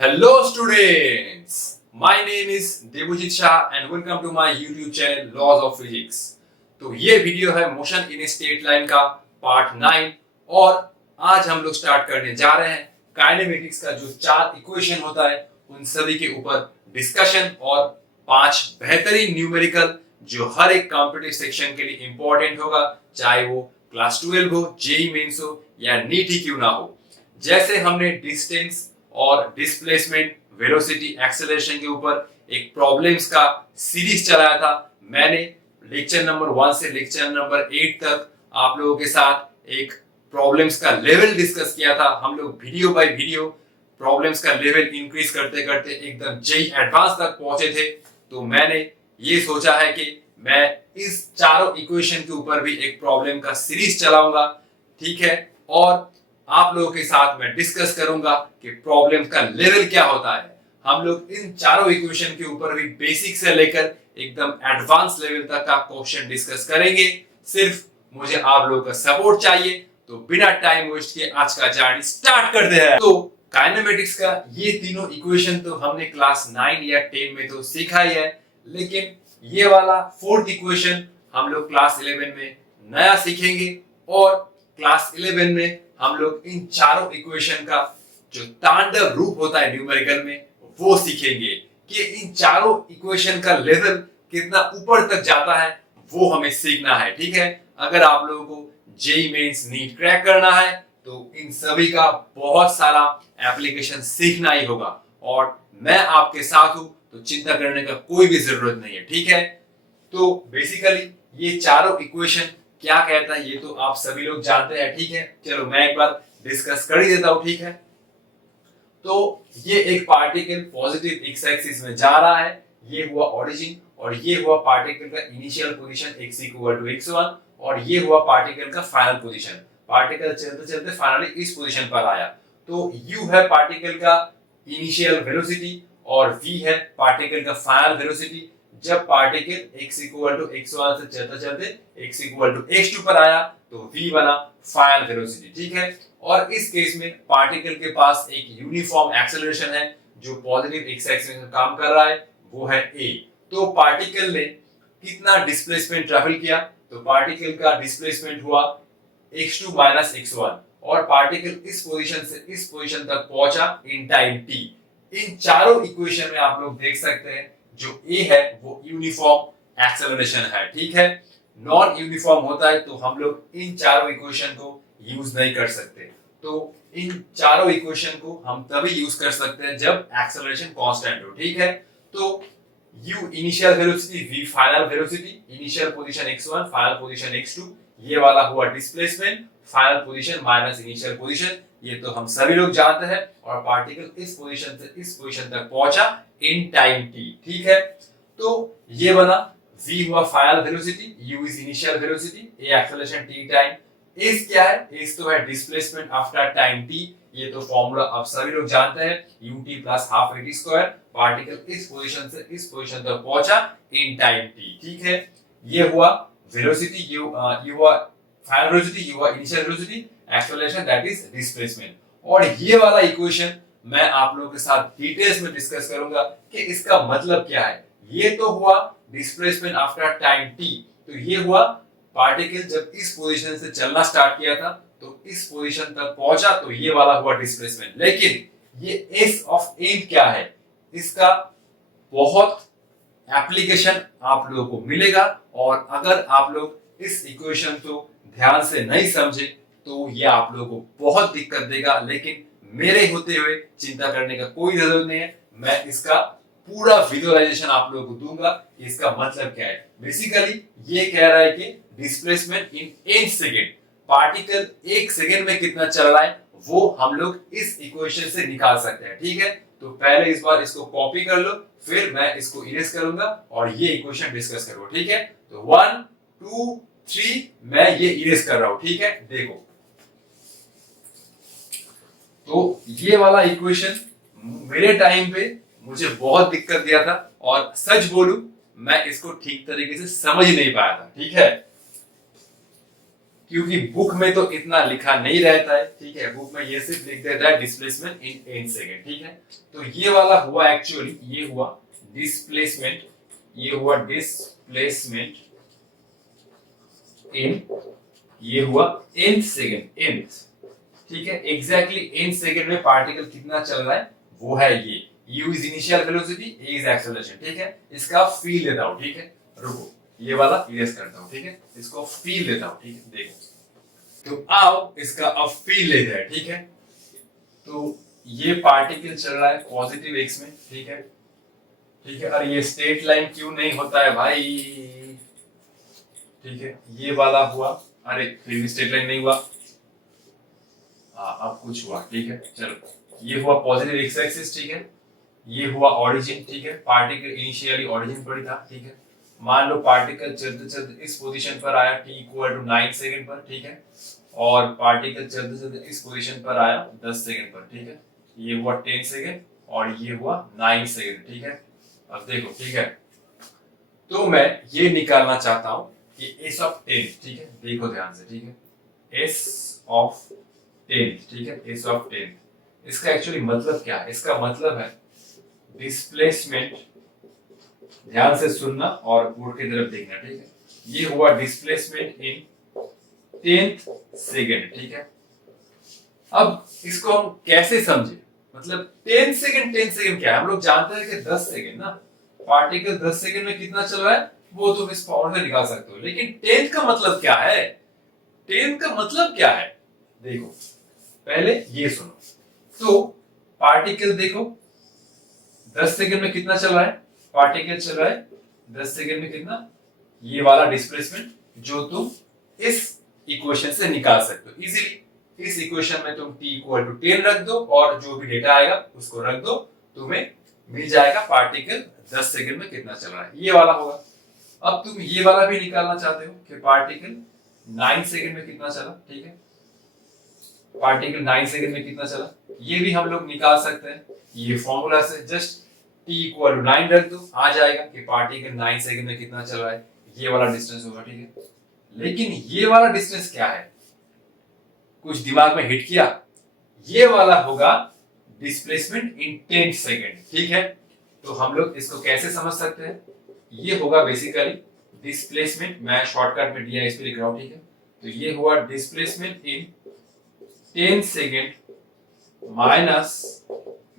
Hello students, my name is Devjit Shah and welcome to my YouTube channel Laws of Physics। तो ये video है motion in straight line का part 9 और आज हम लोग स्टार्ट करने जा रहे हैं काइनेमेटिक्स का जो 4 इक्वेशन होता है उन सभी के ऊपर डिस्कशन और 5 बेहतरीन न्यूमेरिकल जो हर एक कॉम्पिटिटिव सेक्शन के लिए इंपॉर्टेंट होगा, चाहे वो क्लास 12 हो, जेईई मेंस हो या नीट ही क्यों ना हो। जैसे हमने डिस्टेंस और डिस्प्लेसमेंट, वेलोसिटी, एक्सेलरेशन के ऊपर एक प्रॉब्लम्स का सीरीज चलाया था। मैंने लेक्चर नंबर 1 से लेक्चर नंबर 8 तक आप लोगों के साथ एक प्रॉब्लम्स का लेवल डिस्कस किया था। हम लोग वीडियो बाय वीडियो प्रॉब्लम्स का लेवल इंक्रीज करते करते एकदम जेईई एडवांस तक पहुंचे थे। तो मैंने ये सोचा है कि मैं इस चारों इक्वेशन के ऊपर भी एक प्रॉब्लम का सीरीज चलाऊंगा, ठीक है। और आप लोगों के साथ मैं डिस्कस करूंगा कि प्रॉब्लम का लेवल क्या होता है। हम लोग इन चारों इक्वेशन के ऊपर भी बेसिक से लेकर एकदम एडवांस लेवल तक का क्वेश्चन डिस्कस करेंगे। सिर्फ मुझे आप लोगों का सपोर्ट चाहिए, तो बिना टाइम वेस्ट किए आज का जर्नी स्टार्ट करते हैं। तो काइनेमेटिक्स का ये तीनों इक्वेशन तो हमने क्लास 9 या 10 में तो सीखा ही है, लेकिन ये वाला फोर्थ इक्वेशन हम लोग क्लास 11 में नया सीखेंगे और क्लास 11 में हम लोग इन चारों इक्वेशन का जो तांडव रूप होता है न्यूमेरिकल में वो सीखेंगे कि इन चारों इक्वेशन का लेवल कितना ऊपर तक जाता है, वो हमें सीखना है, ठीक है। अगर आप लोगों को जेईई मेंस नीट क्रैक करना है तो इन सभी का बहुत सारा एप्लीकेशन सीखना ही होगा और मैं आपके साथ हूं, तो चिंता करने का कोई भी जरूरत नहीं है, ठीक है। तो बेसिकली ये चारों इक्वेशन क्या कहता है ये तो आप सभी लोग जानते हैं, ठीक है। चलो मैं एक बार डिस्कस कर ही देता हूं, ठीक है। तो ये एक पार्टिकल पॉजिटिव एक्स एक्सिस में जा रहा है, ये हुआ ओरिजिन और ये हुआ पार्टिकल का initial position x equal to x1 और ये हुआ पार्टिकल का फाइनल पोजीशन। पार्टिकल चलते चलते फाइनली इस पोजीशन पर आया। तो u है पार्टिकल का इनिशियल वेलोसिटी और v है पार्टिकल का फाइनल वेलोसिटी। जब particle x equal to x1 से चलते चलते x इक्वल टू x2 पर आया तो v बना फाइनल वेलोसिटी, ठीक है। और इस केस में पार्टिकल के पास एक यूनिफॉर्म एक्सेलरेशन है जो पॉजिटिव x एक्सिस में काम कर रहा है, वो है a। तो पार्टिकल ने कितना डिस्प्लेसमेंट ट्रैवल किया, तो पार्टिकल का डिस्प्लेसमेंट हुआ x2 माइनस x1 और पार्टिकल इस पोजीशन से इस पोजीशन तक पहुंचा इन टाइम t। इन चारों इक्वेशन में आप लोग देख सकते हैं जो A है वो यूनिफॉर्म एक्सेलरेशन है, ठीक है। नॉन यूनिफॉर्म होता है तो हम लोग इन चारों इक्वेशन को यूज नहीं कर सकते। तो इन चारों इक्वेशन को हम तभी यूज कर सकते हैं जब एक्सेलरेशन कांस्टेंट हो, ठीक है। तो u initial velocity, v final velocity, initial position x1, final position x2, ये वाला हुआ displacement, final position minus initial position, ये तो हम सभी लोग जानते हैं। और पार्टिकल इस पोजीशन से इस पोजीशन तक पहुंचा इन टाइम t, ठीक है। तो ये बना v हुआ final velocity, u is initial velocity, a acceleration t time, s क्या है, s तो है डिस्प्लेसमेंट आफ्टर टाइम t। ये तो फॉर्मूला आप सभी लोग जानते हैं, ut plus half at square. Particle इस पोजीशन से इस पोजीशन तक पहुंचा इन टाइम t, ठीक है। ये हुआ वेलोसिटी, ये हुआ फाइनल वेलोसिटी, ये हुआ initial velocity, acceleration that is displacement. और ये वाला इक्वेशन मैं आप लोगों के साथ डिटेल्स में डिस्कस करूंगा कि इसका मतलब क्या है। ये तो हुआ डिस्प्लेसमेंट आफ्टर टाइम t, तो ये हुआ पार्टिकल जब इस पोजीशन से चलना स्टार्ट किया था तो इस पोजीशन तक पहुंचा, तो ये वाला हुआ डिस्प्लेसमेंट। लेकिन ये s ऑफ एंड क्या है, इसका बहुत एप्लीकेशन आप लोगों को मिलेगा और अगर आप लोग इस इक्वेशन को ध्यान से नहीं समझे तो ये आप लोगों को बहुत दिक्कत देगा। लेकिन मेरे होते हुए चिंता करने का कोई जरूरत नहीं है, मैं इसका पूरा विजुअलाइजेशन आप लोगों को दूंगा कि इसका मतलब क्या है। बेसिकली ये कह रहा है कि displacement in 1 second, particle 1 second में कितना चल रहा है वो हम लोग इस इक्वेशन से निकाल सकते हैं, ठीक है। तो पहले इस बार इसको कॉपी कर लो, फिर मैं इसको इरेज करूंगा और ये इक्वेशन डिस्कस करूंगा, ठीक है। तो 1 2 3 मैं ये इरेज कर रहा हूं, ठीक है। देखो तो ये वाला इक्वेशन मेरे टाइम पे मुझे बहुत दिक्कत दिया था और सच बोलूं मैं इसको ठीक तरीके से समझ नहीं पाया था, ठीक है। क्योंकि बुक में तो इतना लिखा नहीं रहता है, ठीक है, बुक में ये सिर्फ लिख देता है डिस्प्लेसमेंट इन 8 सेकेंड, ठीक है। तो ये वाला हुआ एक्चुअली, ये हुआ डिस्प्लेसमेंट, ये हुआ डिस्प्लेसमेंट इन, ये हुआ nth सेकेंड, nth, ठीक है। एग्जैक्टली nth सेकेंड में पार्टिकल कितना चल रहा है वो है ये, u is initial velocity, a is acceleration, ठीक है। इसका फील लेता हूं, ठीक है, रुको ये वाला इरेज करता हूं, ठीक है, इसको फील लेता हूं, ठीक है, देखो तो आओ इसका अब फील लेते हैं, ठीक है। तो ये पार्टिकल चल रहा है पॉजिटिव एक्स में, ठीक है, ठीक है। और ये स्ट्रेट लाइन क्यों नहीं होता है भाई, ठीक है, ये वाला हुआ, अरे फिर भी स्ट्रेट लाइन नहीं हुआ, हाँ अब कुछ हुआ, ठीक है, चलो ये हुआ पॉजिटिव एक्स एक्सिस, ठीक है, ये हुआ ओरिजिन, ठीक है, पार्टिकल इनिशियली ओरिजिन पर ही था, ठीक है। मान लो पार्टिकल चलते चलते इस पोजीशन पर आया t इक्वल टू 9 सेकंड पर, ठीक है, और पार्टिकल चलते चलते इस पोजीशन पर आया 10 सेकंड पर, ठीक है, ये हुआ 10 सेकंड और ये हुआ 9 सेकंड, ठीक है। अब देखो, ठीक है, तो मैं ये निकालना चाहता हूं कि s ऑफ 10, ठीक है, देखो ध्यान से, ठीक है, s ऑफ 10, ठीक है, s ऑफ 10, इसका एक्चुअली मतलब क्या है, इसका मतलब है डिस्प्लेसमेंट, ध्यान से सुनना और बोर्ड की तरफ देखना, ठीक है, ये हुआ डिस्प्लेसमेंट इन 10th सेकेंड, ठीक है। अब इसको हम कैसे समझे, मतलब 10 सेकेंड, 10 सेकेंड क्या है, हम लोग जानते हैं कि 10 सेकेंड ना, पार्टिकल 10 सेकेंड में कितना चल रहा है वो तुम इस फॉर्मूले से निकाल सकते हो, लेकिन 10th का मतलब क्या है, 10th का मतलब क्या है, देखो पहले ये सुनो, तो पार्टिकल देखो 10 सेकंड में कितना चल रहा है, पार्टिकल चल रहा है 10 सेकंड में कितना, ये वाला डिस्प्लेसमेंट जो तुम इस इक्वेशन से निकाल सकते हो इजीली। इस इक्वेशन में तुम t इक्वल टू 10 रख दो और जो भी डेटा आएगा उसको रख दो, तुम्हें मिल जाएगा पार्टिकल 10 सेकंड में कितना चल रहा है, ये वाला होगा। अब तुम ये वाला भी निकालना चाहते हो कि पार्टिकल 9 सेकंड में कितना चला, ठीक है, पार्टिकल 9 सेकंड में कितना चला, ये भी हम लोग निकाल सकते हैं, ये फॉर्मूला से जस्ट t इक्वल टू 9 रख दो, आ जाएगा कि पार्टिकल 9 सेकंड में कितना चल रहा है, ये वाला डिस्टेंस होगा, ठीक है। लेकिन ये वाला डिस्टेंस क्या है, कुछ दिमाग में हिट किया, ये वाला होगा डिस्प्लेसमेंट इन 10 सेकंड, ठीक है। तो हम लोग इसको कैसे समझ सकते हैं, ये होगा बेसिकली डिस्प्लेसमेंट, मैं शॉर्टकट में डी पे लिख रहा हूं, ठीक है। तो ये हुआ displacement in 10 second minus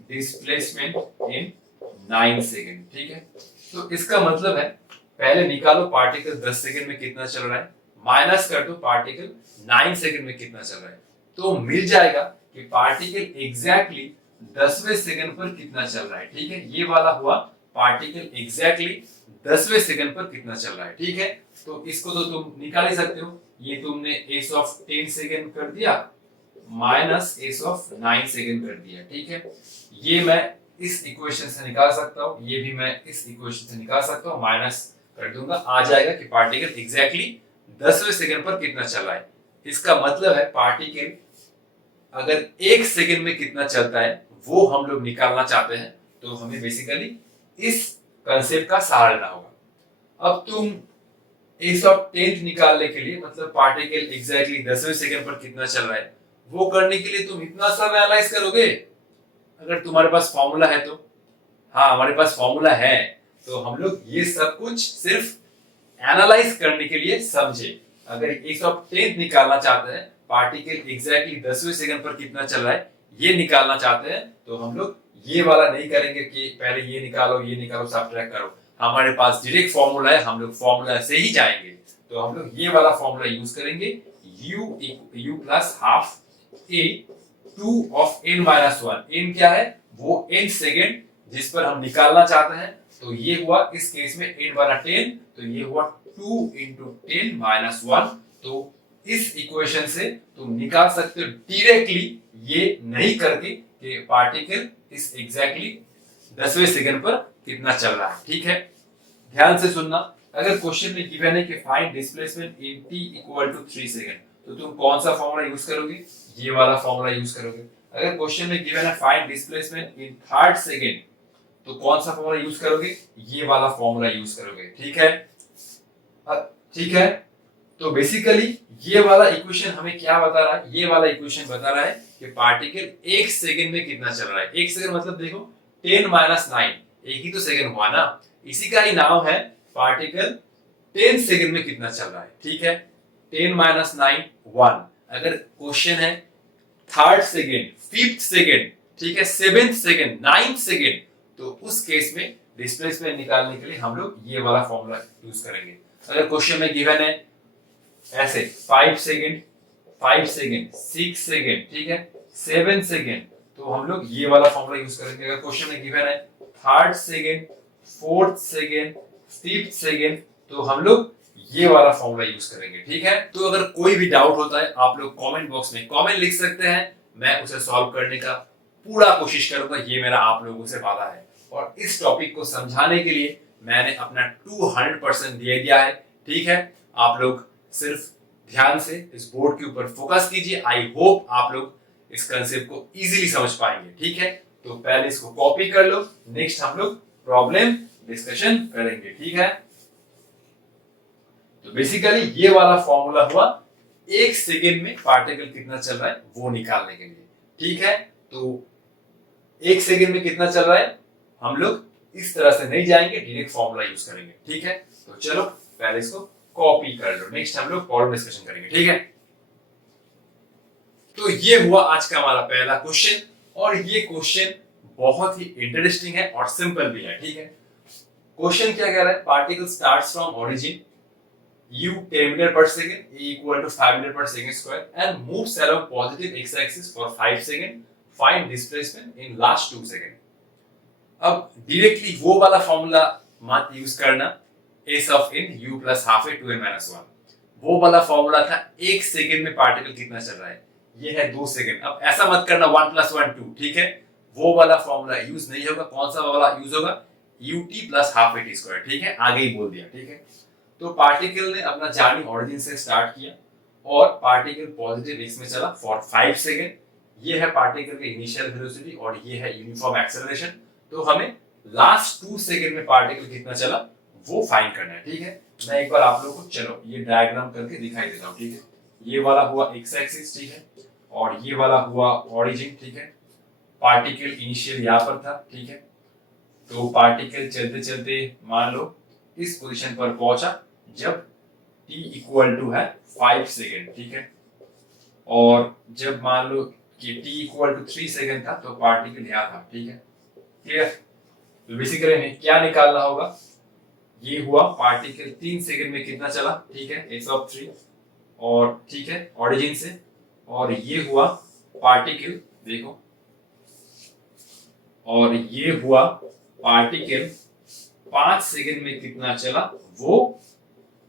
displacement in 9 second, ठीक है। तो इसका मतलब है पहले निकालो पार्टिकल 10 सेकंड में कितना चल रहा है, माइनस कर दो पार्टिकल 9 सेकंड में कितना चल रहा है, तो मिल जाएगा कि पार्टिकल एग्जैक्टली 10वें सेकंड पर कितना चल रहा है, ठीक है। ये वाला हुआ पार्टिकल एग्जैक्टली 10वें सेकंड पर कितना चल रहा है, ठीक है। तो इसको तो तुम निकाल ही सकते हो, ये तुमने s ऑफ 10 सेकंड कर दिया माइनस s ऑफ 9 सेकंड कर दिया, ठीक है। ये मैं इस इक्वेशन से निकाल सकता हूं, ये भी मैं इस इक्वेशन से निकाल सकता हूं, माइनस कर दूंगा, आ जाएगा कि पार्टिकल एग्जैक्टली 10वें सेकंड पर कितना चल रहा है। इसका मतलब है पार्टिकल अगर 1 सेकंड में कितना चलता है वो हम लोग निकालना चाहते हैं, तो हमें बेसिकली इस कंसेप्ट का सहारा लेना होगा। अब तुम s ऑफ 10 निकालने के लिए, मतलब पार्टिकल एग्जैक्टली 10वें सेकंड पर कितना चल रहा है, वो करने के लिए तुम इतना सब एनालाइज करोगे, अगर तुम्हारे पास फॉर्मूला है तो, हाँ हमारे पास फॉर्मूला है, तो हम लोग ये सब कुछ सिर्फ एनालाइज करने के लिए समझे। अगर s ऑफ 10 निकालना चाहते हैं, पार्टिकल एग्जैक्टली 10वें सेकंड पर कितना चल रहा है ये निकालना चाहते हैं, तो हम लोग ये वाला नहीं करेंगे कि पहले ये निकालो सब्ट्रैक्ट करो, हमारे पास डायरेक्ट फॉर्मूला है, हम लोग फॉर्मूला से ही जाएंगे। तो हम लोग ये वाला फॉर्मूला यूज करेंगे, u plus half a 2 of n minus 1, n क्या है वो n सेकेंड जिस पर हम निकालना चाहते हैं, तो ये हुआ इस केस में n बना 10, तो ये हुआ 2 इंटू 10 माइनस 1। तो इस इक्वेशन से तुम निकाल सकते हो डायरेक्टली, ये नहीं करके कि पार्टिकल इस एग्जैक्टली 10वें सेकंड पर कितना चल रहा है, ठीक है। ध्यान से सुनना, अगर क्वेश्चन में गिवन है कि find displacement in t equal to 3 second, तो तुम कौन सा फॉर्मूला यूज करोगे, ये वाला फॉर्मूला यूज करोगे। अगर क्वेश्चन में गिवन है फाइंड डिस्प्लेसमेंट इन 3rd सेकंड, तो कौन सा फॉर्मूला यूज करोगे, ये वाला फॉर्मूला यूज करोगे, ठीक है। ठीक है, तो बेसिकली ये वाला इक्वेशन हमें क्या बता रहा है, ये वाला इक्वेशन बता रहा है कि पार्टिकल एक सेकंड में कितना चल रहा है। एक सेकंड मतलब देखो 10 माइनस 9, एक ही तो सेकंड हुआ ना, इसी का ही नाम है पार्टिकल 10 सेकंड में कितना चल रहा है। ठीक है, 10 माइनस 9 1। अगर क्वेश्चन है थर्ड सेकंड, फिफ्थ सेकंड, ठीक है, सेवेंथ सेकंड, नाइन्थ सेकंड, तो उस केस में डिस्प्लेसमेंट निकालने के लिए हम लोग ये वाला फॉर्मूला यूज करेंगे। अगर क्वेश्चन में गिवन है ऐसे 5 सेकंड, 5 सेकंड, 6 सेकंड, ठीक है, 7 सेकंड, तो हम लोग ये वाला फॉर्मूला यूज करेंगे। अगर क्वेश्चन में गिवन है third second, fourth second, fifth second, तो हम लोग ये वाला फॉर्मूला यूज करेंगे। ठीक है, तो अगर कोई भी डाउट होता है आप लोग कमेंट बॉक्स में कमेंट लिख सकते हैं, मैं उसे सॉल्व करने का पूरा कोशिश करूंगा, ये मेरा आप लोगों से वादा है। और इस टॉपिक को समझाने के लिए मैंने अपना 200% दे दिया है। ठीक है, आप लोग सिर्फ ध्यान से इस बोर्ड के ऊपर फोकस कीजिए। आई होप आप लोग इस कंसेप्ट को इजीली समझ पाएंगे। ठीक है, तो पहले इसको कॉपी कर लो, नेक्स्ट हम लोग प्रॉब्लम डिस्कशन करेंगे। ठीक है, तो बेसिकली ये वाला फॉर्मूला हुआ एक सेकेंड में पार्टिकल कितना चल रहा है वो निकालने के लिए। ठीक है, तो एक सेकेंड में कितना चल रहा है हम लोग इस तरह से नहीं जाएंगे, डायरेक्ट फॉर्मूला यूज करेंगे। ठीक है, तो चलो पहले इसको कॉपी कर लो, नेक्स्ट हम लोग प्रॉब्लम डिस्कशन करेंगे। ठीक है, तो ये हुआ आज का हमारा पहला क्वेश्चन, और ये क्वेश्चन बहुत ही इंटरेस्टिंग है और सिंपल भी है। ठीक है, क्वेश्चन क्या कह रहा है, particle starts from origin u 10 meter per second, a equal to 5 meter per second square, and moves along positive x-axis for 5 second. Find displacement in last 2 second. अब डायरेक्टली वो वाला फॉर्मूला मत यूज करना, s of n u plus half a 2n minus 1, वो वाला formula था एक second में पार्टिकल कितना चल रहा है, ये है 2 सेकंड। अब ऐसा मत करना 1 plus 1 2, ठीक है, वो वाला फॉर्मूला यूज नहीं होगा। कौन सा वाला यूज होगा, ut plus half a t square। ठीक है, आगे ही बोल दिया। ठीक है, तो पार्टिकल ने अपना जर्नी ओरिजिन से स्टार्ट किया और पार्टिकल पॉजिटिव एक्स में चला फॉर 5 सेकंड। ये है पार्टिकल की इनिशियल वेलोसिटी और ये है यूनिफॉर्म एक्सेलरेशन। तो हमें लास्ट 2 सेकंड में पार्टिकल कितना चला वो फाइंड करना है। ठीक है, मैं एक बार आप लोगों को चलो ये डायग्राम करके दिखाई देता हूँ। ठीक है, ये वाला हुआ एक्स एक्सिस, ठीक है, और ये वाला हुआ ओरिजिन। ठीक है, पार्टिकल इनिशियल यहाँ पर था। ठीक है, तो पार्टिकल चलते चलते मान लो इस पोजीशन पर पहुंचा जब t इक्वल टू है 5 सेकेंड। ठीक है, और जब मान लो कि t इक्वल टू 3 सेकेंड था तो पार्टिकल यहाँ था। ठीक है, क्लियर। तो बेसिकली हमें क्या निकालना होगा, ये हुआ पार्टिकल 3 सेकेंड में कितना चला, ठीक है, x ऑफ 3, और ठीक है ओरिजिन से, और ये हुआ पार्टिकल, देखो, और ये हुआ पार्टिकल 5 सेकेंड में कितना चला वो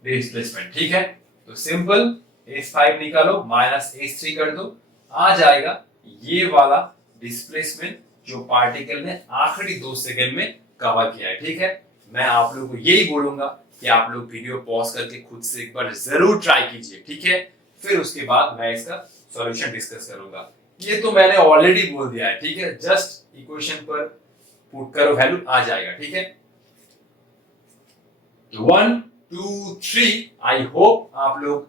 डिस्प्लेसमेंट। ठीक है, तो सिंपल s5 निकालो माइनस s3 कर दो, आ जाएगा ये वाला डिस्प्लेसमेंट जो पार्टिकल ने आखिरी 2 सेकंड में कवर किया है। ठीक है, मैं आप लोगों को यही बोलूंगा कि आप लोग वीडियो पॉज करके खुद से एक बार जरूर ट्राई कीजिए। ठीक है, फिर उसके बाद मैं इसका सॉल्यूशन डिस्कस करूंगा। ये तो मैंने ऑलरेडी बोल दिया है। ठीक है, जस्ट इक्वेशन पर पुट करो, वैल्यू आ जाएगा। ठीक है, 1 2 3, आई होप आप लोग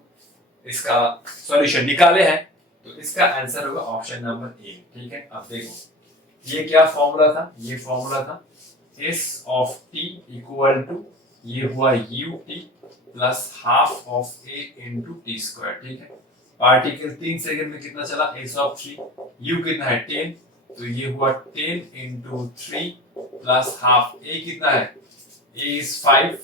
इसका सॉल्यूशन निकाले हैं। तो इसका आंसर होगा ऑप्शन नंबर ए। ठीक है, अब देखो ये क्या फॉर्मूला था, ये फॉर्मूला था s of t equal to, ये हुआ ut plus half of a into t square. ठीक है, पार्टिकल 3 सेकंड में कितना चला, s ऑफ 3, u कितना है 10, तो ये हुआ 10 इंटू 3 प्लस हाफ, a कितना है, a इज 5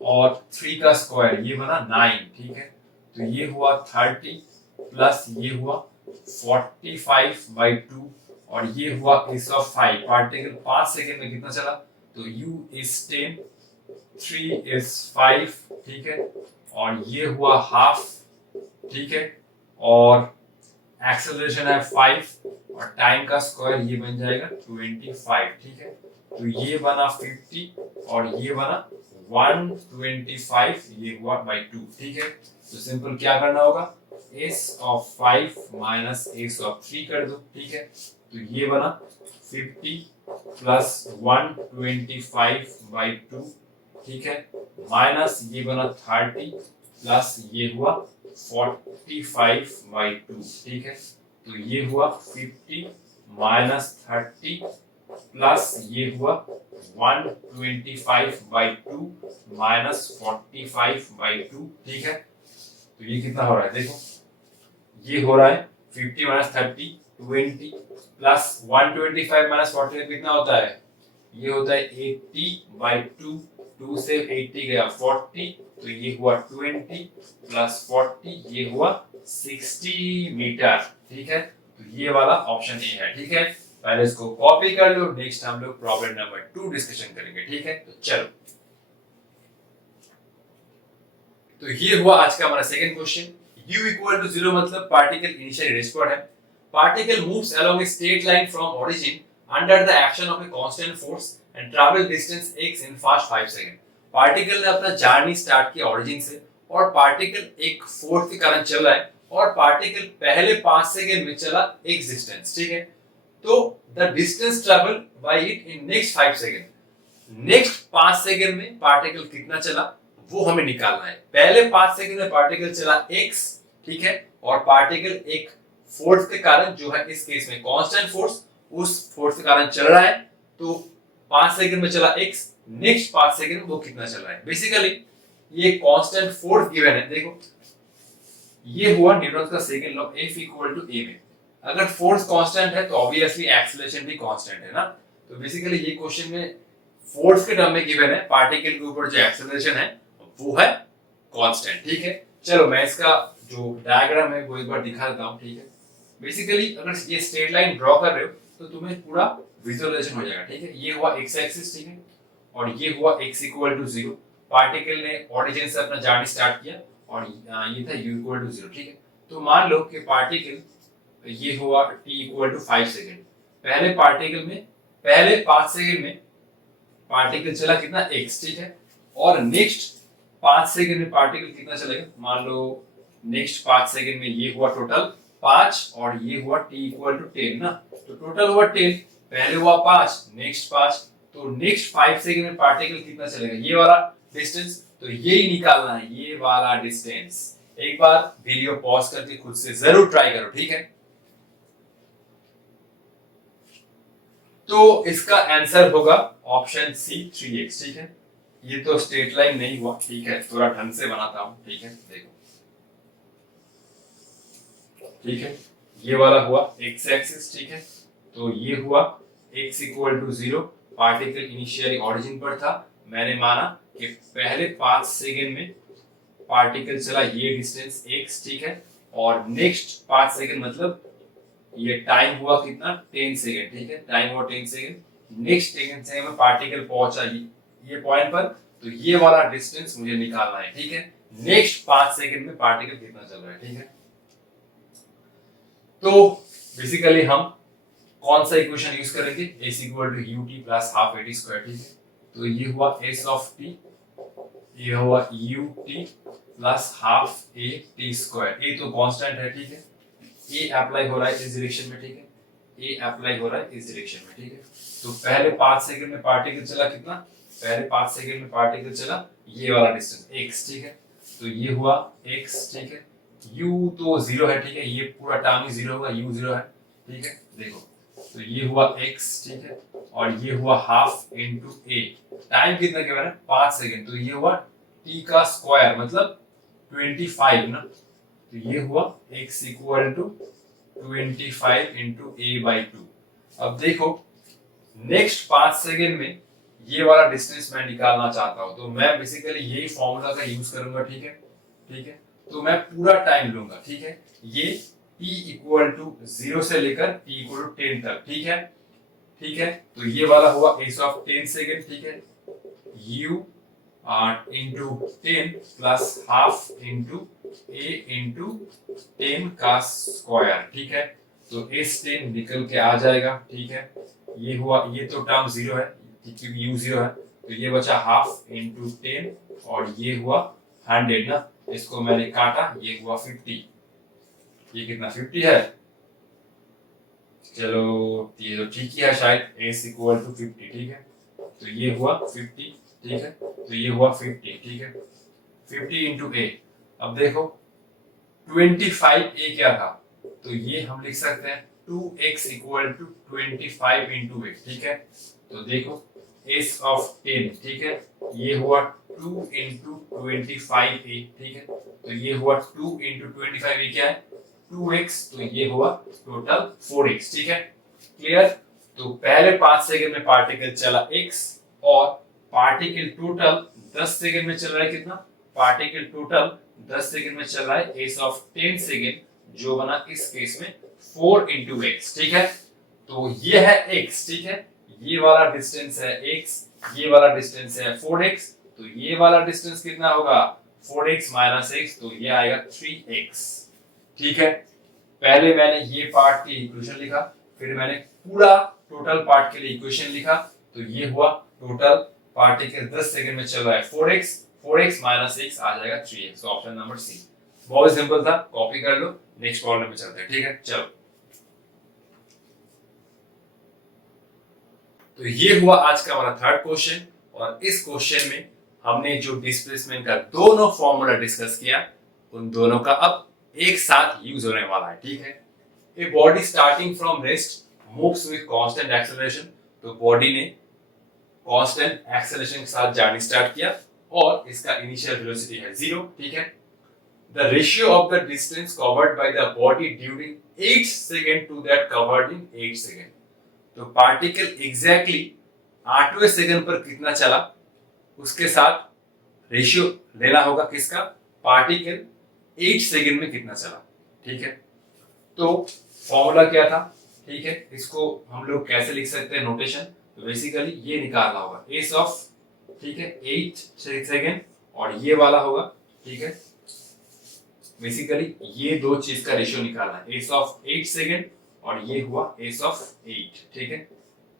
और 3 का स्क्वायर ये बना 9। ठीक है, तो ये हुआ 30 प्लस ये हुआ 45/2, और ये हुआ s ऑफ 5, पार्टिकल 5 सेकंड में कितना चला, तो u इज 10, 3 इज 5। ठीक है, और ये हुआ हाफ। ठीक है, और एक्सेलरेशन है 5 और टाइम का स्क्वायर ये बन जाएगा 25। ठीक है, तो ये बना 50 और ये बना 125, ये हुआ बाई 2। ठीक है, तो सिंपल क्या करना होगा, s of 5 minus s of 3 कर दो। ठीक है, तो ये बना 50 प्लस 125/2। ठीक है, माइनस ये बना 30 प्लस ये हुआ 45/2, ठीक है। तो ये हुआ 50 माइनस 30 प्लस ये हुआ 125/2 माइनस 45/2, ठीक है। तो ये कितना हो रहा है देखो, ये हो रहा है 50 माइनस 30 20 प्लस 125 माइनस 45 कितना होता है, ये होता है 80/2, 2 से 80 गया 40, तो ये हुआ 20 प्लस 40 ये हुआ 60 मीटर, ठीक है। तो ये वाला ऑप्शन ए है, ठीक है। पहले इसको कॉपी कर लो, नेक्स्ट हम लोग प्रॉब्लम नंबर 2 डिस्कशन करेंगे, ठीक है। तो चलो, तो ये हुआ आज का हमारा second question. u equal to 0 मतलब पार्टिकल इनिशियली रेस्ट पर है। Particle moves along a straight line from origin under the action of a constant force and travel distance x in first 5 second. Particle ने अपना journey start किया origin से और particle एक force के कारण चल रहा है और पार्टिकल पहले 5 सेकंड में चला x डिस्टेंस, ठीक है। तो the distance travel by it in next 5 second, next 5 second में पार्टिकल कितना चला वो हमें निकालना है। पहले 5 सेकंड में पार्टिकल चला x, ठीक है, और पार्टिकल एक फोर्स के कारण जो है इस केस में कांस्टेंट फोर्स, उस फोर्स के कारण चल रहा है। तो 5 सेकंड में चला x, नेक्स्ट 5 सेकंड में वो कितना चल रहा है। बेसिकली ये कांस्टेंट फोर्स गिवन है, देखो ये हुआ न्यूटन का second law F equal to a में। अगर फोर्स कांस्टेंट है तो ऑब्वियसली एक्सीलरेशन भी कांस्टेंट है ना। तो बेसिकली ये क्वेश्चन में फोर्स के टर्म में गिवन है, पार्टिकल के ऊपर जो एक्सीलरेशन है वो है कांस्टेंट, ठीक है। चलो मैं इसका जो डायग्राम है वो एक बार दिखा देता हूं, ठीक है। बेसिकली अगर ये स्ट्रेट लाइन ड्रॉ कर रहे हो तो तुम्हें पूरा विजुअलाइजेशन हो जाएगा, ठीक है। ये हुआ x एक्सिस, ठीक है, और ये हुआ x इक्वल टू 0। पार्टिकल ने ओरिजिन से अपना जर्नी स्टार्ट किया और ये था u इक्वल टू 0, ठीक है। तो मान लो कि पार्टिकल ये हुआ t इक्वल टू 5 सेकंड। पहले पार्टिकल में पहले 5 सेकंड में पार्टिकल चला कितना x, ठीक है, और नेक्स्ट 5 सेकंड में पार्टिकल कितना चलेगा, मान लो नेक्स्ट 5 सेकंड में ये हुआ टोटल 5 और ये हुआ t इक्वल टू 10 ना। तो टोटल हुआ 10, पहले हुआ 5 नेक्स्ट 5, तो नेक्स्ट 5 सेकंड में पार्टिकल कितना चलेगा, ये वाला डिस्टेंस। तो यही निकालना है, ये वाला डिस्टेंस। एक बार वीडियो पॉज करके खुद से जरूर ट्राई करो, ठीक है। तो इसका आंसर होगा ऑप्शन सी 3x, ठीक है। ये तो स्ट्रेट लाइन नहीं हुआ, ठीक है, थोड़ा ढंग से बनाता हूं, ठीक है। देखो ठीक है, ये वाला हुआ x एक्सिस, ठीक है। तो ये हुआ x equal to 0, particle initially origin पर था। मैंने माना कि पहले 5 सेकंड में पार्टिकल चला ये डिस्टेंस x, ठीक है, और नेक्स्ट 5 सेकंड मतलब ये टाइम हुआ कितना 10 सेकंड, ठीक है, टाइम हुआ 10 सेकंड। नेक्स्ट 10 सेकंड में पार्टिकल पहुंचा ये पॉइंट पर, तो ये वाला डिस्टेंस मुझे निकालना है, ठीक है। नेक्स्ट 5 सेकंड में पार्टिकल कितना चल रहा है, ठीक है। तो बेसिकली हम कौन सा इक्वेशन यूज करेंगे, s equal to ut plus half at square, ठीक है। तो ये हुआ s ऑफ t, ये हुआ ut plus half a t square. a तो कांस्टेंट है, ठीक है, a अप्लाई हो रहा है इस डायरेक्शन में, ठीक है, a अप्लाई हो रहा है इस डायरेक्शन में, ठीक है। तो पहले 5 सेकंड में पार्टिकल चला कितना, पहले 5 सेकंड में पार्टिकल चला ये वाला डिस्टेंस x, ठीक है। तो ये हुआ x, ठीक है, u तो 0 है, ठीक है, ये पूरा टर्म ही 0 होगा, u 0 है, ठीक है। देखो तो ये हुआ x, ठीक है, और ये हुआ हाफ इनटू a। टाइम कितना के बारे में 5 सेकंड, तो ये हुआ t का स्क्वायर मतलब 25 ना। तो ये हुआ x equal to 25 into a/2। अब देखो नेक्स्ट 5 सेकंड में ये वाला डिस्टेंस मैं निकालना चाहता हूं, तो मैं बेसिकली यही फॉर्मूला का यूज करूंगा, ठीक है, ठीक है। तो मैं पूरा टाइम लूंगा, ठीक है, ये t इक्वल टू 0 से लेकर t इक्वल टू 10 तक, ठीक है, ठीक है। तो ये वाला हुआ s ऑफ 10 सेकंड, ठीक है, u into 10 plus half into a into 10 का स्क्वायर, ठीक है। तो s 10 निकल के आ जाएगा, ठीक है। ये हुआ, ये तो टर्म 0 है क्योंकि u 0 है, तो ये बचा हाफ इंटू 10 और ये हुआ 100 ना। इसको मैंने काटा, ये हुआ 50। ये कितना 50 है, चलो ये तो ठीक ही है शायद, s इक्वल टू 50, ठीक है। तो ये हुआ 50, ठीक है, तो ये हुआ 50, ठीक है, 50 इंटू a। अब देखो 25a क्या था, तो ये हम लिख सकते हैं 2x इक्वल टू 25 इंटू ए, ठीक है। तो देखो एस ऑफ 10, ठीक है, ये हुआ 2 इंटू 25a, ठीक है। तो ये हुआ 2 इंटू 25a क्या है 2x, तो ये हुआ टोटल 4x, ठीक है। क्लियर। तो पहले 5 सेकंड में पार्टिकल चला x और पार्टिकल टोटल 10 सेकंड में चल रहा है कितना, पार्टिकल टोटल 10 सेकंड में चल रहा है एस ऑफ 10 सेकंड, जो बना इस केस में 4 इंटू एक्स, ठीक है। तो ये है x, ठीक है, ये वाला डिस्टेंस है x, ये वाला डिस्टेंस है 4x, तो ये वाला डिस्टेंस कितना होगा 4x माइनस x, तो ये आएगा 3x, ठीक है। पहले मैंने ये पार्ट की इक्वेशन लिखा, फिर मैंने पूरा टोटल पार्ट के लिए इक्वेशन लिखा, तो ये हुआ टोटल पार्टिकल 10 सेकंड में चल रहा है 4x माइनस x आ जाएगा 3x, ऑप्शन नंबर सी। बहुत सिंपल था, कॉपी कर लो, नेक्स्ट प्रॉब्लम में चलते हैं, ठीक है। चलो, तो ये हुआ आज का हमारा थर्ड क्वेश्चन, और इस क्वेश्चन में हमने जो डिस्प्लेसमेंट का दोनों फॉर्मूला डिस्कस किया, उन दोनों का अब एक साथ यूज होने वाला है, ठीक है। A body starting from rest moves with constant acceleration, तो बॉडी ने कांस्टेंट एक्सेलरेशन के साथ जार्नी स्टार्ट किया और इसका इनिशियल वेलोसिटी है 0, ठीक है। The ratio of the distance covered by the body during 8 seconds to that covered in 8 seconds. तो पार्टिकल एग्जैक्टली 8वें सेकंड पर कितना चला, उसके साथ रेशियो लेना होगा किसका, पार्टिकल 8 सेकंड में कितना चला, ठीक है। तो फॉर्मूला क्या था, ठीक है, इसको हम लोग कैसे लिख सकते हैं नोटेशन, तो बेसिकली ये निकालना होगा एस ऑफ, ठीक है, 8 सेकंड, और ये वाला होगा, ठीक है। बेसिकली ये दो चीज का रेशियो निकालना है, एस ऑफ 8 सेकंड और ये हुआ एस ऑफ 8, ठीक है।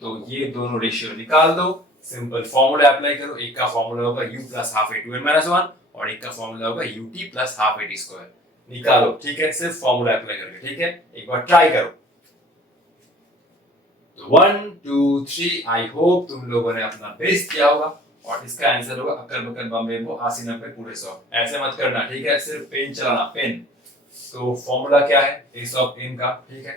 तो ये दोनों रेशियो निकाल दो, सिंपल फॉर्मूला अप्लाई करो, एक का फॉर्मूला होगा u plus half a two n minus 1 और एक का फॉर्मूला होगा ut plus half a t square, निकालो, ठीक है, सिर्फ फॉर्मूला अप्लाई करके, ठीक है। एक बार ट्राई करो। तो 1 2 3, आई होप तुम लोगों ने अपना बेस्ट किया होगा, और इसका आंसर होगा अक्कर बक्कर बम्बे वो 80 90 पूरे 100। ऐसे मत करना, ठीक है, सिर्फ पेन चलाना, पेन। तो फॉर्मूला क्या है एस ऑफ n का, ठीक है।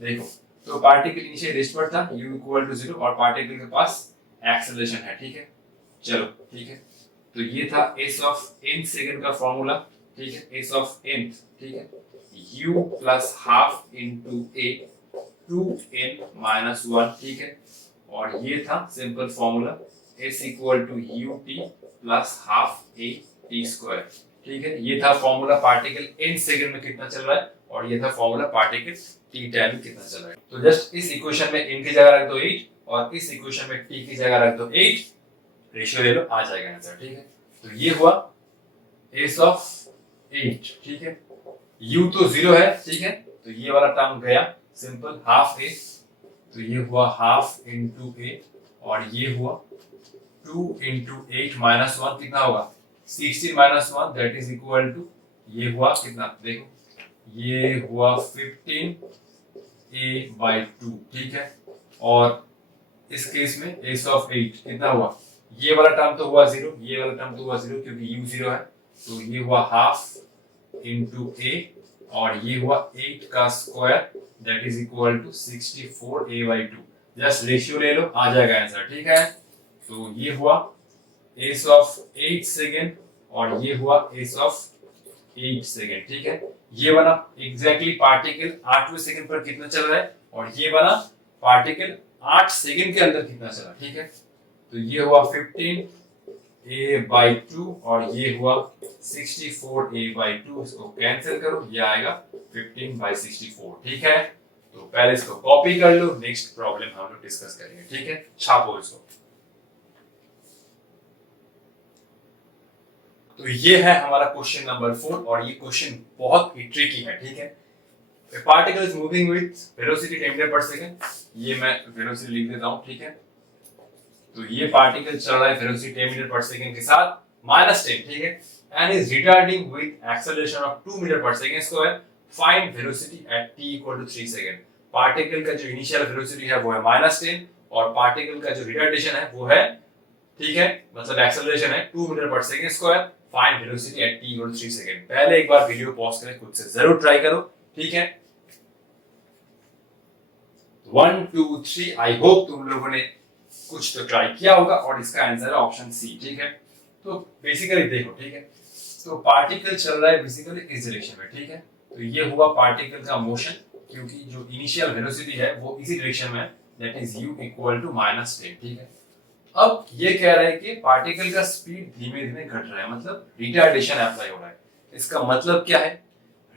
देखो, तो पार्टिकल इनिशियल रेस्ट पर था u इक्वल टू 0 और पार्टिकल के पास एक्सेलरेशन है, ठीक है। चलो, ठीक है, तो ये था एस ऑफ n सेकंड का फॉर्मूला, ठीक है, एस ऑफ n, ठीक है, u plus half into a 2n minus 1, ठीक है। और ये था simple formula s equal to ut plus half a t square, ठीक है। ये था फॉर्मूला पार्टिकल n सेकंड में कितना चल रहा है, और ये था फॉर्मूला पार्टिकल t टाइम में कितना चल रहा है। तो जस्ट इस इक्वेशन में n की जगह रख दो 8 और इस इक्वेशन में t की जगह रख दो 8, रेशियो ले लो, आ जाएगा आंसर, ठीक है। तो ये हुआ s ऑफ 8, ठीक है, u तो 0 है, ठीक है, तो ये वाला टर्म गया, सिंपल हाफ a, तो ये हुआ हाफ इनटू a, और ये हुआ 2 इंटू 8 माइनस 1 कितना होगा 16 minus 1, that is equal to, ये हुआ कितना, देखो ये हुआ 15 a बाई 2, ठीक है। और इस केस में एस ऑफ 8 कितना हुआ, ये वाला टर्म तो हुआ 0, ये वाला टर्म तो हुआ 0 क्योंकि u 0 है, तो ये हुआ हाफ इंटू a, और ये हुआ 8 का square, that is equal to 64 a by 2। Just ratio ले लो, आ जाएगा आंसर, ठीक है। तो ये हुआ एस ऑफ 8 सेकेंड और ये हुआ एस ऑफ 8 सेकेंड, ठीक है। ये बना एग्जैक्टली पार्टिकल 8वें सेकेंड पर कितना चल रहा है, और ये बना पार्टिकल 8 सेकेंड के अंदर कितना चला, ठीक है। तो ये हुआ 15 a बाई 2 और ये हुआ 64 a बाई 2, इसको कैंसिल करो, ये आएगा 15 बाई 64, ठीक है। तो पहले इसको कॉपी कर लो, नेक्स्ट प्रॉब्लम हम लोग डिस्कस करेंगे, ठीक है। छापो इसको। तो ये है हमारा क्वेश्चन नंबर 4, और ये क्वेश्चन बहुत ही ट्रिकी है, ठीक है। A particle is moving with velocity 10 metre पर सेकंड, ये मैं वेलोसिटी लिख देता हूं, ठीक है। तो ये पार्टिकल चल रहा है वेलोसिटी 10 मीटर पर सेकंड के साथ -10, ठीक है, and is retarding with acceleration of 2 metre पर second square, find velocity at t equal to 3 second. Particle का जो इनिशियल वेलोसिटी है वो है -10 और पार्टिकल का जो रिटार्डेशन है वो है, ठीक है, मतलब एक्सेलरेशन है 2 मीटर पर second square, find velocity at t और 3 सेकंड। पहले एक बार वीडियो पॉज करें, खुद से जरूर ट्राई करो, ठीक है। 1 2 3, आई होप तुम लोगों ने कुछ तो ट्राई किया होगा और इसका आंसर है ऑप्शन सी, ठीक है। तो बेसिकली देखो, ठीक है, तो पार्टिकल चल रहा है बेसिकली इस डायरेक्शन में, ठीक है। तो ये हुआ पार्टिकल का मोशन, क्योंकि जो इनिशियल वेलोसिटी है वो इसी डायरेक्शन में है, that is u equal to -10, ठीक है। अब ये कह रहा है कि पार्टिकल का स्पीड धीमे धीमे घट रहा है, मतलब रिटार्डेशन अप्लाई हो रहा है। इसका मतलब क्या है?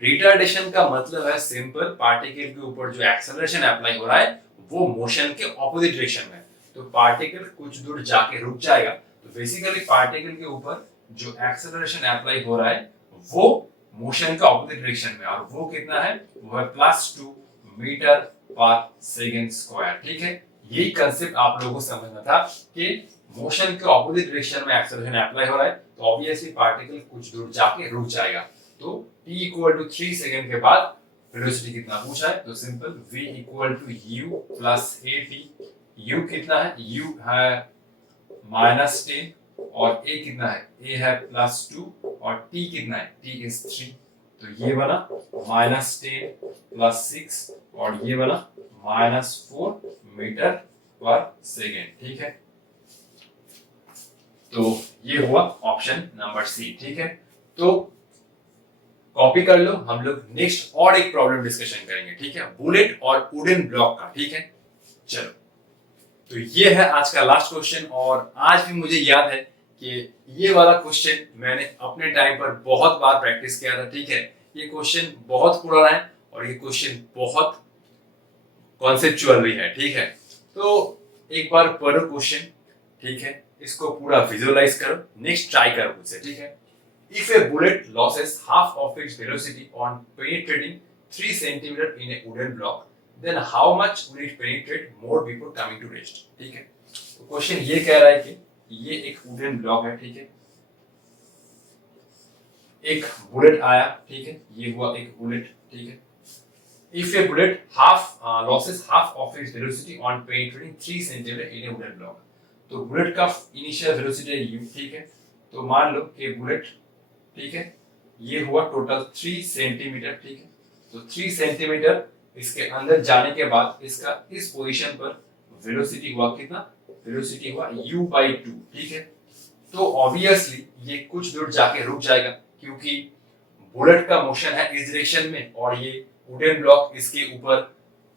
रिटार्डेशन का मतलब है सिंपल, पार्टिकल के ऊपर जो एक्सेलरेशन अप्लाई हो रहा है वो मोशन के ऑपोजिट डायरेक्शन में है। तो पार्टिकल कुछ दूर जाके रुक जाएगा। तो बेसिकली पार्टिकल के ऊपर जो एक्सेलरेशन अप्लाई हो रहा है वो मोशन का ऑपोजिट डायरेक्शन में, और वो कितना है? वो है +2 मीटर पर सेकंड स्क्वायर, ठीक है। यही कंसेप्ट आप लोगों को समझना था कि मोशन के ऑपोजिट डायरेक्शन में एक्सेलरेशन अप्लाई हो रहा है, तो ऑब्वियसली पार्टिकल कुछ दूर जाके रुक जाएगा। तो t इक्वल टू 3 सेकंड के बाद वेलोसिटी कितना पूछा है? तो simple v equal to u plus at। u कितना है? u है -10 और a कितना है? a है +2 और t कितना है? t is 3। तो ये बना -10 + 6 और ये बना -4 मीटर पर सेकेंड, ठीक है। तो ये हुआ ऑप्शन नंबर सी, ठीक है। तो कॉपी कर लो, हम लोग नेक्स्ट और एक प्रॉब्लम डिस्कशन करेंगे, ठीक है, बुलेट और वुडन ब्लॉक का, ठीक है। चलो, तो ये है आज का लास्ट क्वेश्चन, और आज भी मुझे याद है कि ये वाला क्वेश्चन मैंने अपने टाइम पर बहुत बार प्रैक्टिस किया था, ठीक है। ये क्वेश्चन बहुत पुराना है और ये क्वेश्चन बहुत कॉन्सेप्चुअल भी है, ठीक है। तो एक बार पढ़ो क्वेश्चन, ठीक है, इसको पूरा विजुअलाइज करो, नेक्स्ट ट्राई करो मुझसे, ठीक है। If a bullet loses half of its velocity on penetrating 3 cm in a wooden block, then how much will it penetrate more before coming to rest? ठीक है। तो क्वेश्चन ये कह रहा है कि ये एक वुडन ब्लॉक है, ठीक है। एक बुलेट आया, ठीक है, ये हुआ एक बुलेट, ठीक है। If a bullet loses half of its velocity on penetrating 3 cm in a wooden block, तो बुलेट का इनिशियल वेलोसिटी है u, ठीक है। तो मान लो कि बुलेट, ठीक है, ये हुआ टोटल 3 सेंटीमीटर, ठीक है। तो 3 सेंटीमीटर इसके अंदर जाने के बाद इसका इस पोजीशन पर वेलोसिटी हुआ कितना? वेलोसिटी हुआ u/2, ठीक है। तो ऑब्वियसली ये कुछ दूर जाके रुक जाएगा, क्योंकि बुलेट का मोशन है इस डायरेक्शन में और ये वुडन ब्लॉक इसके ऊपर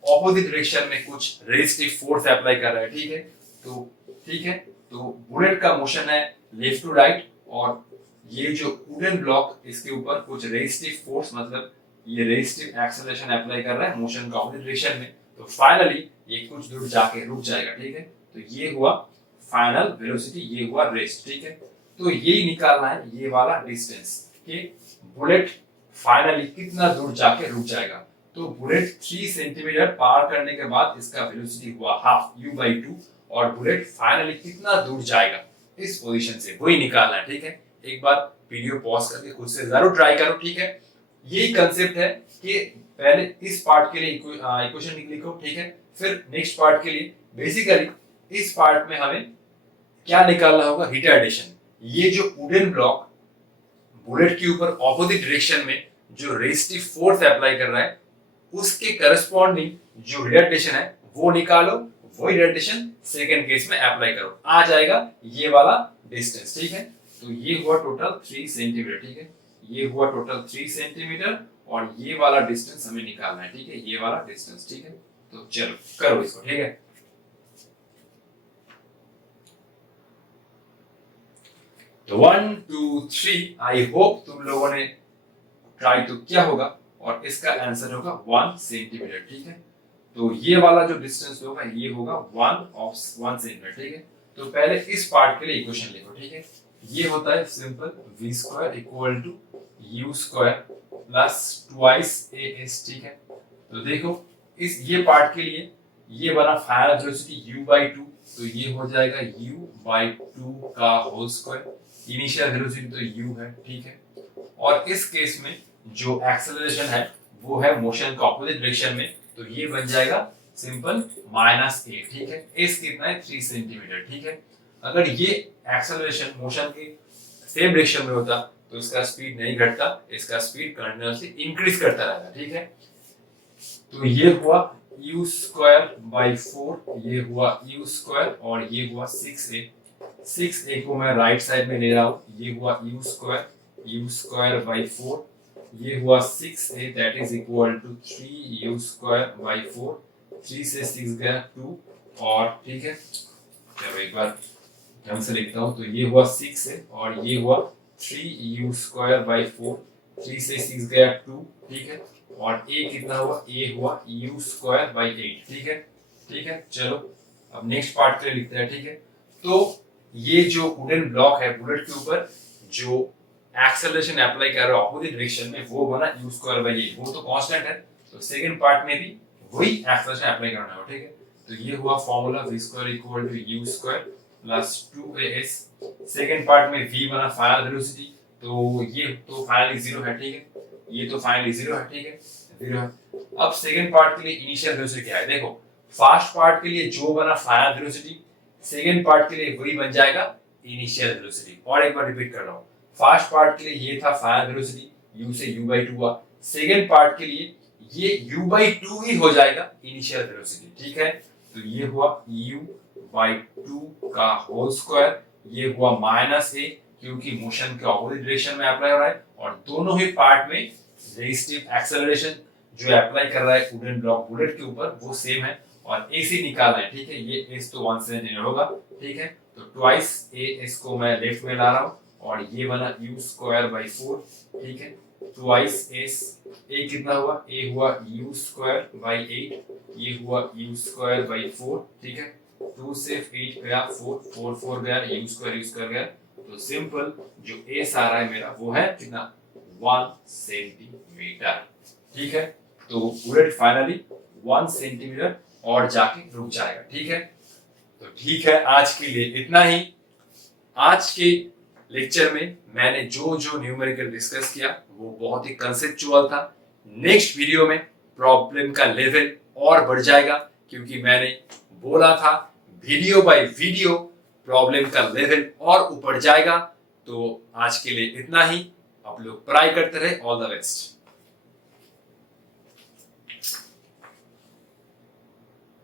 ऑपोजिट डायरेक्शन में कुछ रेजिस्टिव फोर्स अप्लाई कर रहा है, ठीक है। तो ठीक है, तो बुलेट का मोशन है लेफ्ट टू राइट और ये जो वुडन ब्लॉक इसके ऊपर कुछ रेजिस्टिव फोर्स, मतलब ये रेजिस्टिव एक्सेलरेशन अप्लाई कर रहा है मोशन का ऑपोजिट डायरेक्शन में। तो फाइनली ये कुछ दूर जाके रुक जाएगा, ठीक है। तो ये हुआ फाइनल वेलोसिटी, ये हुआ रेस्ट, ठीक है। तो यही निकालना है, ये वाला डिस्टेंस कि बुलेट फाइनली कितना दूर जाके रुक जाएगा। तो बुलेट 3 सेंटीमीटर पार करने के बाद इसका वेलोसिटी हुआ हाफ u/2 और बुलेट फाइनली कितना दूर जाएगा इस पोजीशन से, वही निकालना है, ठीक है। एक बार वीडियो पॉज करके खुद से जरूर ट्राई करो, ठीक है। यही कंसेप्ट है कि पहले इस पार्ट के लिए इक्वेशन लिखो, ठीक है, फिर नेक्स्ट पार्ट के लिए बेसिकली इस पार्ट में हमें क्या निकालना होगा? रिटार्डेशन। ये जो वुडन ब्लॉक बुलेट के ऊपर ऑपोजिट डायरेक्शन में जो रेजिस्टिव फोर्स अप्लाई कर रहा है उसके करस्पॉन्डिंग जो रिटार्डेशन है वो निकालो, वही रिटार्डेशन सेकंड केस में अप्लाई करो, आ जाएगा ये वाला डिस्टेंस, ठीक है। तो ये हुआ टोटल 3 सेंटीमीटर, ठीक है। ये हुआ टोटल 3 सेंटीमीटर और ये वाला डिस्टेंस हमें निकालना है, ठीक है, ये वाला डिस्टेंस, ठीक है। तो चलो करो इसको, ठीक है। तो 1 2 3, आई होप तुम लोगों ने ट्राई तो किया होगा और इसका आंसर होगा 1 सेंटीमीटर, ठीक है। तो ये वाला जो डिस्टेंस होगा ये होगा 1 सेंटीमीटर, ठीक है। तो पहले इस पार्ट के लिए इक्वेशन लिखो, ठीक है। ये होता है simple v² equal to u² plus twice as, ठीक है। तो देखो इस ये पार्ट के लिए ये बना फाइनल वेलोसिटी u/2, तो ये हो जाएगा u/2 का होल स्क्वायर। इनिशियल वेलोसिटी तो u है, ठीक है। और इस केस में जो एक्सेलरेशन है वो है मोशन का ऑपोजिट डायरेक्शन में, तो ये बन जाएगा सिंपल -8, ठीक है। एस कितना है? 3 सेंटीमीटर, ठीक है। अगर ये एक्सेलरेशन मोशन के सेम डायरेक्शन में होता तो इसका स्पीड नहीं घटता, इसका स्पीड कंटिन्यूअसली इंक्रीज करता रहता। ठीक है, तो ये हुआ u स्क्वायर बाई 4, ये हुआ u स्क्वायर और ये हुआ 6a। 6a को मैं राइट साइड में ले रहा हूँ, ये हुआ u स्क्वायर बाई 4, ये हुआ 6a that is equal to 3u square by 4, 3 से 6 गया 2 और ठीक है, चलो एक बार ढंग से लिखता हूँ, तो ये हुआ 6a और ये हुआ 3u स्क्वायर बाई 4, 3 से 6 गया 2, ठीक है, और a कितना हुआ, a हुआ u स्क्वायर बाई 8। ठीक है, चलो अब नेक्स्ट पार्ट के लिए लिखते हैं। ठीक है, तो ये जो वुडन ब्लॉक है बुलेट के ऊपर जो एक्सेलरेशन अप्लाई कर रहा है अपोजिट डायरेक्शन में, वो बना u स्क्वायर बाई 8, वो तो कांस्टेंट है, तो सेकंड पार्ट में भी वही एक्सेलरेशन अप्लाई करना है। ठीक है, तो ये हुआ formula v square equal to u square plus 2as। Second part में v बना फाइनल वेलोसिटी, तो ये तो फाइनली 0 है। ठीक है, ये तो फाइनली 0 है। ठीक है, 0 है। अब सेकंड पार्ट के लिए इनिशियल वेलोसिटी क्या है, देखो फर्स्ट पार्ट के लिए जो बना फाइनल वेलोसिटी, सेकंड पार्ट के लिए वही बन जाएगा इनिशियल वेलोसिटी। और एक बार रिपीट कर रहा हूं, फर्स्ट पार्ट के लिए ये था फाइनल वेलोसिटी, u से u/2 हुआ, सेकंड पार्ट के लिए ये u/2 ही हो जाएगा इनिशियल वेलोसिटी। ठीक है, तो ये हुआ u/2 का होल स्क्वायर, ये हुआ -a क्योंकि मोशन के ऑपोजिट डायरेक्शन में अप्लाई हो रहा है, और दोनों ही पार्ट में रेजिस्टिव एक्सेलरेशन जो अप्लाई कर रहा है वुडन ब्लॉक बुलेट के ऊपर वो सेम है, और ac निकालना है। ठीक है, ये s तो 1 से नहीं होगा। ठीक है, तो ट्वाइस as को मैं लेफ्ट में ला रहा हूँ और ये बना u स्क्वायर बाई 4। ठीक है, ट्वाइस s, a कितना हुआ, a हुआ u स्क्वायर बाई 8, ये हुआ u स्क्वायर बाई 4। ठीक है, 2 से 8 गया 4, 4 4 गया, u स्क्वायर गया, तो सिंपल जो s आ रहा है मेरा वो है कितना, 1 सेंटीमीटर। ठीक है, तो बुलेट फाइनली 1 सेंटीमीटर और जाके रुक जाएगा। ठीक है, तो ठीक है, आज के लिए इतना ही। आज के लेक्चर में मैंने जो जो न्यूमेरिकल डिस्कस किया वो बहुत ही कंसेप्चुअल था। नेक्स्ट वीडियो में प्रॉब्लम का लेवल और बढ़ जाएगा, क्योंकि मैंने बोला था वीडियो बाय वीडियो प्रॉब्लम का लेवल और ऊपर जाएगा। तो आज के लिए इतना ही, आप लोग ट्राई करते रहे। All the best.